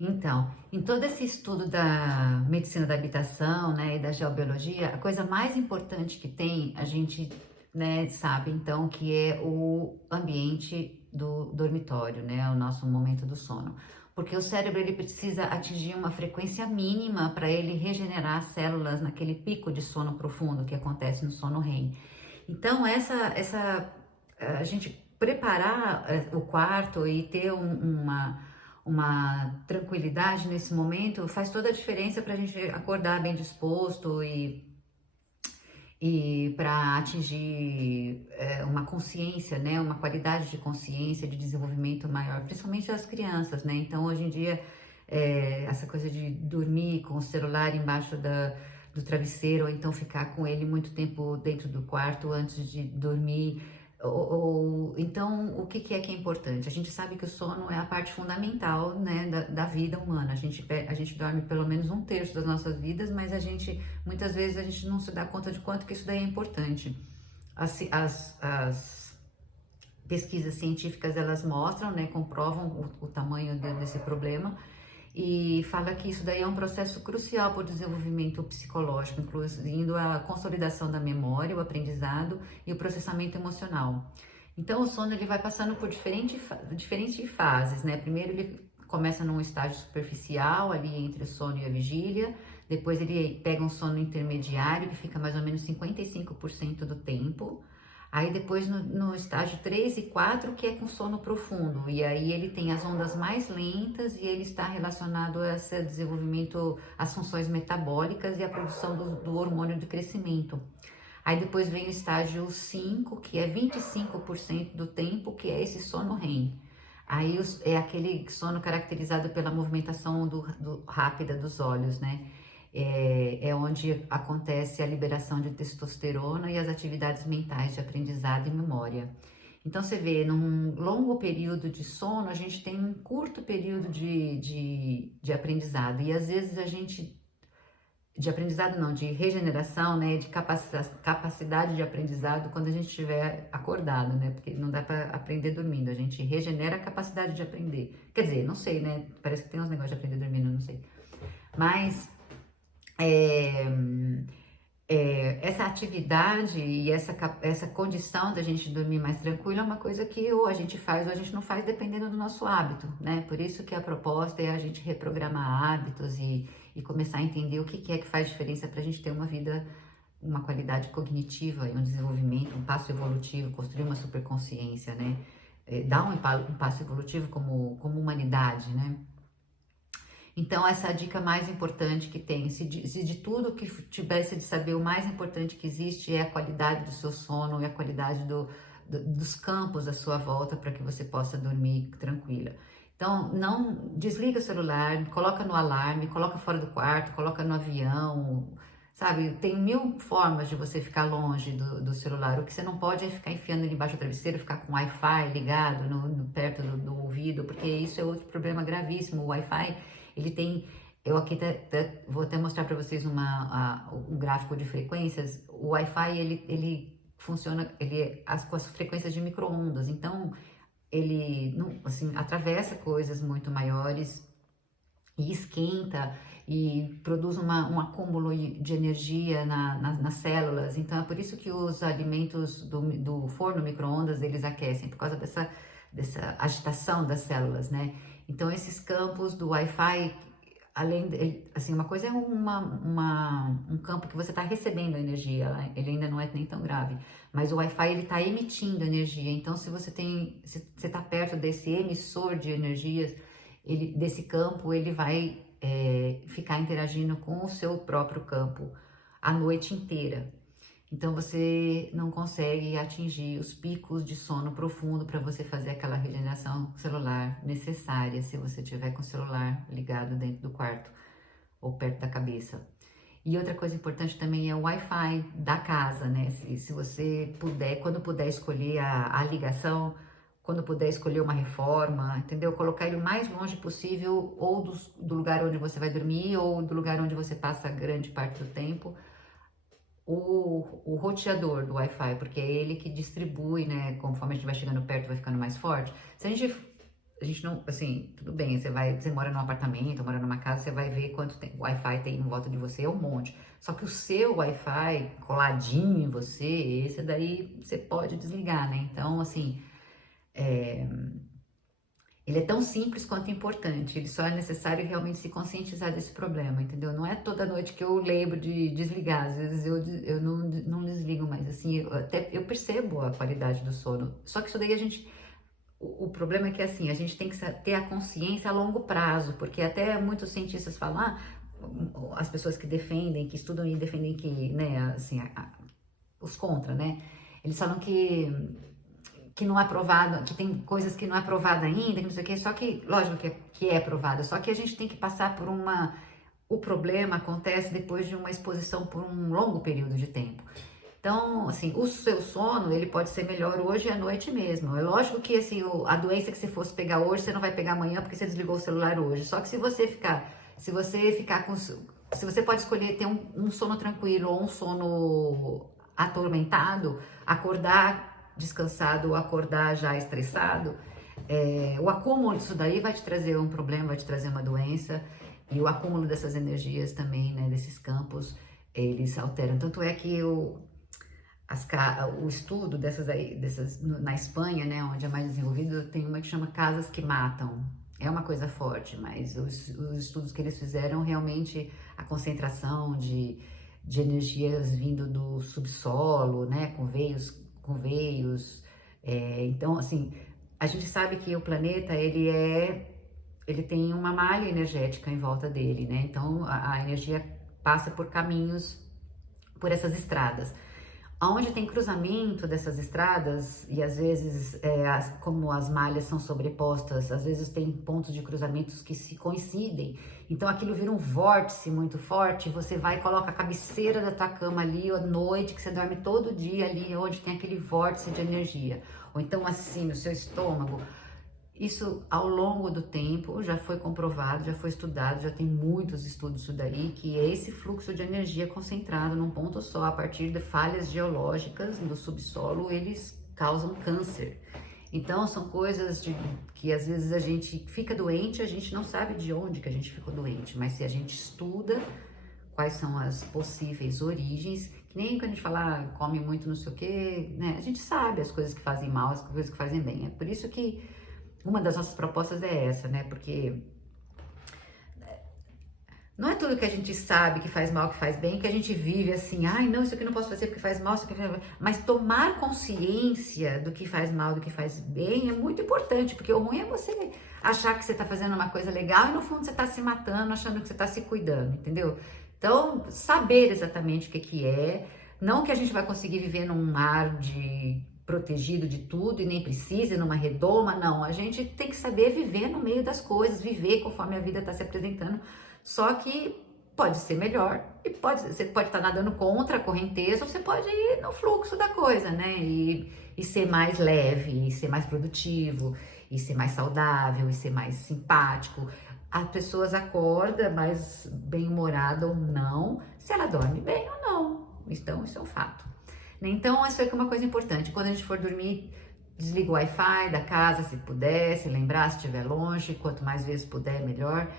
Então, em todo esse estudo da medicina da habitação, né, e da geobiologia, a coisa mais importante que tem, a gente, né, sabe então que é o ambiente do dormitório, né, o nosso momento do sono. Porque o cérebro ele precisa atingir uma frequência mínima para ele regenerar as células naquele pico de sono profundo que acontece no sono REM. Então, a gente preparar o quarto e ter uma tranquilidade nesse momento faz toda a diferença para a gente acordar bem disposto e para atingir uma consciência, né, uma qualidade de consciência, de desenvolvimento maior, principalmente as crianças, né? Então, hoje em dia, essa coisa de dormir com o celular embaixo do travesseiro, ou então ficar com ele muito tempo dentro do quarto antes de dormir, então, o que é importante? A gente sabe que o sono é a parte fundamental, né, da vida humana. A gente dorme pelo menos um terço das nossas vidas, mas muitas vezes a gente não se dá conta de quanto que isso daí é importante. As pesquisas científicas, elas mostram, né, comprovam o tamanho desse problema e fala que isso daí é um processo crucial para o desenvolvimento psicológico, incluindo a consolidação da memória, o aprendizado e o processamento emocional. Então, o sono ele vai passando por diferentes fases, né? Primeiro ele começa num estágio superficial, ali entre o sono e a vigília, depois ele pega um sono intermediário, que fica mais ou menos 55% do tempo, aí depois no estágio 3 e 4, que é com sono profundo, e aí ele tem as ondas mais lentas e ele está relacionado a esse desenvolvimento, às funções metabólicas e à produção do hormônio de crescimento. Aí depois vem o estágio 5, que é 25% do tempo, que é esse sono REM. Aí é aquele sono caracterizado pela movimentação rápida dos olhos, né? É onde acontece a liberação de testosterona e as atividades mentais de aprendizado e memória. Então você vê, num longo período de sono, a gente tem um curto período de aprendizado, e às vezes de aprendizado não, de regeneração, né, de capacidade de aprendizado quando a gente estiver acordado, né, porque não dá para aprender dormindo, a gente regenera a capacidade de aprender. Quer dizer, não sei, né, parece que tem uns negócios de aprender dormindo, não sei. Mas é, essa atividade e essa condição da gente dormir mais tranquilo é uma coisa que ou a gente faz ou a gente não faz, dependendo do nosso hábito, né? Por isso que a proposta é a gente reprogramar hábitos e começar a entender o que é que faz diferença para a gente ter uma vida, uma qualidade cognitiva e um desenvolvimento, um passo evolutivo, construir uma superconsciência, né? Dar um passo evolutivo como humanidade, né? Então, essa é a dica mais importante que tem. Se de tudo que tivesse de saber, o mais importante que existe é a qualidade do seu sono e a qualidade dos campos à sua volta para que você possa dormir tranquila. Então, não desliga o celular, coloca no alarme, coloca fora do quarto, coloca no avião, sabe? Tem mil formas de você ficar longe do celular. O que você não pode é ficar enfiando ele embaixo do travesseiro, ficar com o Wi-Fi ligado perto do ouvido, porque isso é outro problema gravíssimo. O Wi-Fi ele tem, eu aqui vou até mostrar para vocês um gráfico de frequências. O Wi-Fi ele funciona, com as frequências de micro-ondas, então ele não, assim, atravessa coisas muito maiores e esquenta e produz um acúmulo de energia nas células. Então é por isso que os alimentos do forno micro-ondas eles aquecem, por causa dessa agitação das células, né? Então esses campos do Wi-Fi, assim, uma coisa é um campo que você está recebendo energia, né? Ele ainda não é nem tão grave, mas o Wi-Fi ele está emitindo energia. Então se você está perto desse emissor de energias, desse campo, ele vai ficar interagindo com o seu próprio campo a noite inteira. Então você não consegue atingir os picos de sono profundo para você fazer aquela regeneração celular necessária se você tiver com o celular ligado dentro do quarto ou perto da cabeça. E outra coisa importante também é o Wi-Fi da casa, né? Se você puder, quando puder escolher a ligação, quando puder escolher uma reforma, entendeu? Colocar ele o mais longe possível, ou do lugar onde você vai dormir, ou do lugar onde você passa grande parte do tempo, o roteador do Wi-Fi, porque é ele que distribui, né? Conforme a gente vai chegando perto, vai ficando mais forte. Se a gente a gente não, assim, tudo bem, você mora num apartamento, mora numa casa, você vai ver quanto tem, Wi-Fi tem em volta de você, é um monte. Só que o seu Wi-Fi coladinho em você, esse daí você pode desligar, né? Então, assim, ele é tão simples quanto importante, ele só é necessário realmente se conscientizar desse problema, entendeu? Não é toda noite que eu lembro de desligar, às vezes eu não desligo mais, assim, eu percebo a qualidade do sono, só que isso daí o problema é que assim, a gente tem que ter a consciência a longo prazo, porque até muitos cientistas falam, as pessoas que defendem, que estudam e defendem que, né, assim, os contra, né, eles falam que não é provado, que tem coisas que não é provada ainda, que não sei o que, só que, lógico que é provada, só que a gente tem que passar por o problema acontece depois de uma exposição por um longo período de tempo. Então, assim, o seu sono, ele pode ser melhor hoje e à noite mesmo. É lógico que, assim, a doença que você fosse pegar hoje, você não vai pegar amanhã porque você desligou o celular hoje. Só que se você ficar com, se você pode escolher ter um sono tranquilo ou um sono atormentado, acordar descansado ou acordar já estressado, o acúmulo disso daí vai te trazer um problema, vai te trazer uma doença, e o acúmulo dessas energias também, né, desses campos, eles alteram. Tanto é que o estudo dessas na Espanha, né, onde é mais desenvolvido, tem uma que chama casas que matam. É uma coisa forte, mas os estudos que eles fizeram, realmente a concentração de energias vindo do subsolo, né, com veios. Então, assim, a gente sabe que o planeta, ele tem uma malha energética em volta dele, né? Então, a energia passa por caminhos, por essas estradas. Onde tem cruzamento dessas estradas, e às vezes, como as malhas são sobrepostas, às vezes tem pontos de cruzamentos que se coincidem, então aquilo vira um vórtice muito forte, você vai e coloca a cabeceira da tua cama ali à noite, que você dorme todo dia ali, onde tem aquele vórtice de energia, ou então assim, no seu estômago. Isso, ao longo do tempo, já foi comprovado, já foi estudado, já tem muitos estudos disso daí, que esse fluxo de energia concentrado num ponto só, a partir de falhas geológicas do subsolo, eles causam câncer. Então, são coisas que às vezes a gente fica doente, a gente não sabe de onde que a gente ficou doente, mas se a gente estuda quais são as possíveis origens, que nem quando a gente fala, come muito não sei o que, né? A gente sabe as coisas que fazem mal, as coisas que fazem bem. É por isso que uma das nossas propostas é essa, né? Porque não é tudo que a gente sabe que faz mal, que faz bem, que a gente vive assim, ai, não, isso aqui não posso fazer porque faz mal, isso aqui faz mal. Mas tomar consciência do que faz mal, do que faz bem é muito importante, porque o ruim é você achar que você tá fazendo uma coisa legal e no fundo você tá se matando, achando que você tá se cuidando, entendeu? Então, saber exatamente o que é, não que a gente vai conseguir viver num mar protegido de tudo e nem precisa numa redoma, não. A gente tem que saber viver no meio das coisas, viver conforme a vida está se apresentando. Só que pode ser melhor e você pode estar nadando contra a correnteza, ou você pode ir no fluxo da coisa, né? E ser mais leve, e ser mais produtivo, e ser mais saudável, e ser mais simpático. As pessoas acordam mais bem-humorada ou não, se ela dorme bem ou não. Então, isso é um fato. Então, isso é uma coisa importante. Quando a gente for dormir, desliga o Wi-Fi da casa, se puder, se lembrar, se estiver longe. Quanto mais vezes puder, melhor.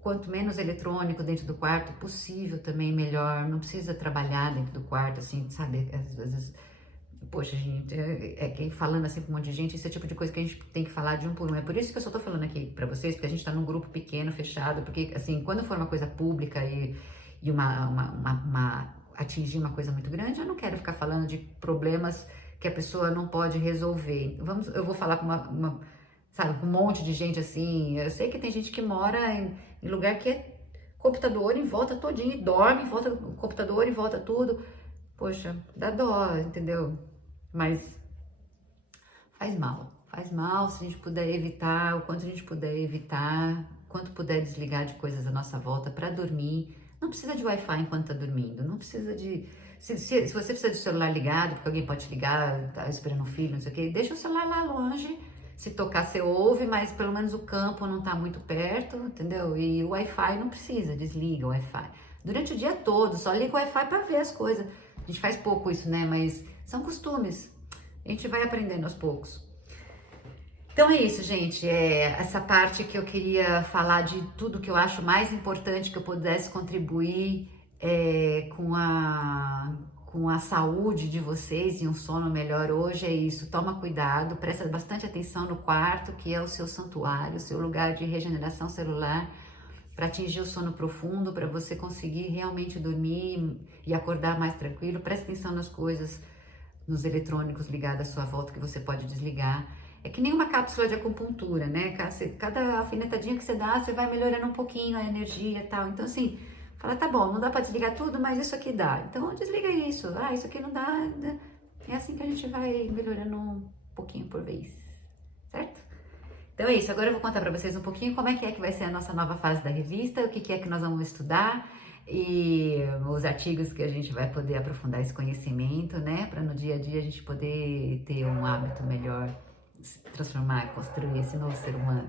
Quanto menos eletrônico dentro do quarto possível, também melhor. Não precisa trabalhar dentro do quarto, assim, sabe? Às vezes, poxa, gente, que falando assim com um monte de gente, esse é o tipo de coisa que a gente tem que falar de um por um. É por isso que eu só tô falando aqui pra vocês, porque a gente tá num grupo pequeno, fechado, porque, assim, quando for uma coisa pública e atingir uma coisa muito grande, eu não quero ficar falando de problemas que a pessoa não pode resolver. Eu vou falar com sabe, com um monte de gente assim. Eu sei que tem gente que mora em lugar que é computador em volta todinho, e dorme em volta do computador, em volta tudo. Poxa, dá dó, entendeu? Mas faz mal, se a gente puder evitar, o quanto a gente puder evitar, quanto puder desligar de coisas à nossa volta para dormir. Não precisa de Wi-Fi enquanto tá dormindo, não precisa de... Se você precisa de celular ligado, porque alguém pode te ligar, tá esperando um filho, não sei o que, deixa o celular lá longe, se tocar você ouve, mas pelo menos o campo não tá muito perto, entendeu? E o Wi-Fi não precisa, desliga o Wi-Fi. Durante o dia todo, só liga o Wi-Fi para ver as coisas. A gente faz pouco isso, né? Mas são costumes, a gente vai aprendendo aos poucos. Então é isso, gente. Essa parte que eu queria falar de tudo que eu acho mais importante que eu pudesse contribuir com a saúde de vocês e um sono melhor hoje é isso. Toma cuidado, presta bastante atenção no quarto, que é o seu santuário, o seu lugar de regeneração celular, para atingir o sono profundo, para você conseguir realmente dormir e acordar mais tranquilo. Presta atenção nas coisas, nos eletrônicos ligados à sua volta que você pode desligar. É que nem uma cápsula de acupuntura, né? Cada alfinetadinha que você dá, você vai melhorando um pouquinho a energia e tal. Então, assim, fala, tá bom, não dá pra desligar tudo, mas isso aqui dá. Então, desliga isso. Ah, isso aqui não dá. Né? É assim que a gente vai melhorando um pouquinho por vez, certo? Então é isso, agora eu vou contar pra vocês um pouquinho como é que vai ser a nossa nova fase da revista, o que é que nós vamos estudar e os artigos que a gente vai poder aprofundar esse conhecimento, né? Para no dia a dia a gente poder ter um hábito melhor, se transformar, construir esse novo ser humano.